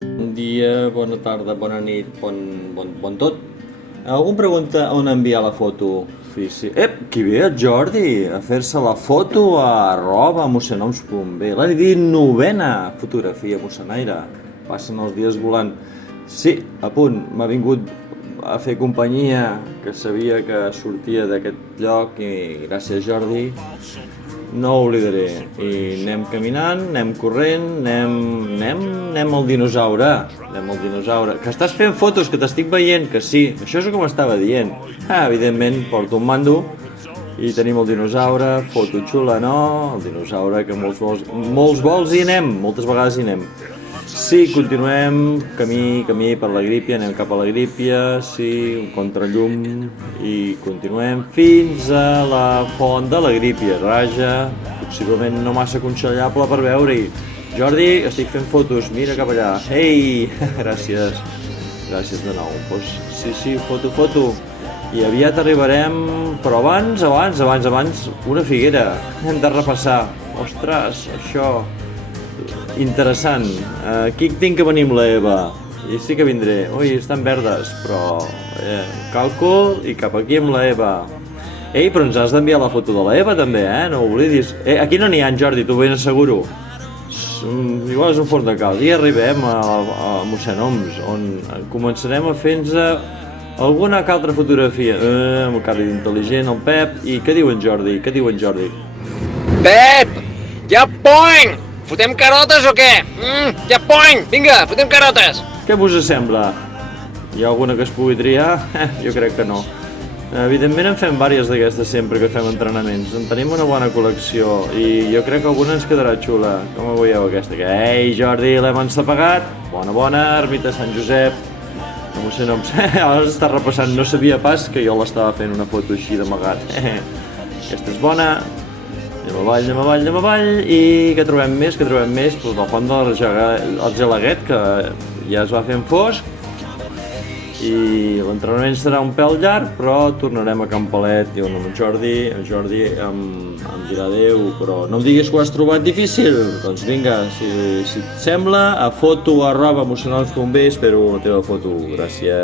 Bon dia, bona tarda, bona nit, bon tot. Algú em pregunta on enviar la foto. Sí. Qui ve el Jordi a fer-se la foto a @mossenoms.b. La 19a fotografia mossenaire. Passen els dies volant. Sí, a punt, m'ha vingut a fer companyia, que sabia que sortia d'aquest lloc i gràcies Jordi, no ho oblidaré. I anem caminant, anem corrent, anem al dinosaure. Anem al dinosaure. Que estàs fent fotos, que t'estic veient, que sí. Això és com estava dient. Evidentment, porto un mando i tenim el dinosaure, foto xula, no? El dinosaure que molts vols hi anem, moltes vegades hi anem. Sí, continuem camí per la Grípia, anem cap a la Grípia, sí, un contrallum, i continuem fins a la font de la Grípia, raja, possiblement no massa aconsellable per veure-hi. Jordi, estic fent fotos, mira cap allà, ei, gràcies de nou, doncs sí, foto, i aviat arribarem, però abans, una figuera, hem de repassar, ostres, això... Interessant. Aquí tinc que venir amb la Eva. I sí que vindré. Ui, estan verdes, però... càlcul i cap aquí amb la Eva. Ei, però ens has d'enviar la foto de la Eva també, no ho oblidis. Aquí no n'hi ha, Jordi, t'ho ben asseguro. Igual és un forn de calç. I arribem a Mossenoms, on començarem a fer-nos alguna que altra fotografia. Amb el cara intel·ligent, el Pep. I què diu en Jordi? Pep! Ja poing! Fotem carotes o què? Ja poing! Vinga, fotem carotes! Què vos sembla? Hi ha alguna que es pugui triar? Jo crec que no. Evidentment en fem diverses d'aquestes sempre que fem entrenaments. En tenim una bona col·lecció i jo crec que alguna ens quedarà xula. Com ho veieu aquesta? Ei, Jordi, l'hem ensapagat? Bona, ermita Sant Josep. No m'ho sé noms. Ara està repassant, no sabia pas que jo l'estava fent una foto així d'amagat. Aquesta és bona. Anem avall, i què trobem més? Doncs la font del Gelaguet, que ja es va fent fosc, i l'entrenament serà un pèl llarg, però tornarem a Can Palet, i amb el Jordi em dirà adéu, però no em diguis que ho has trobat difícil. Doncs vinga, si et sembla, a foto@mossenoms.b espero la teva foto. Gràcies.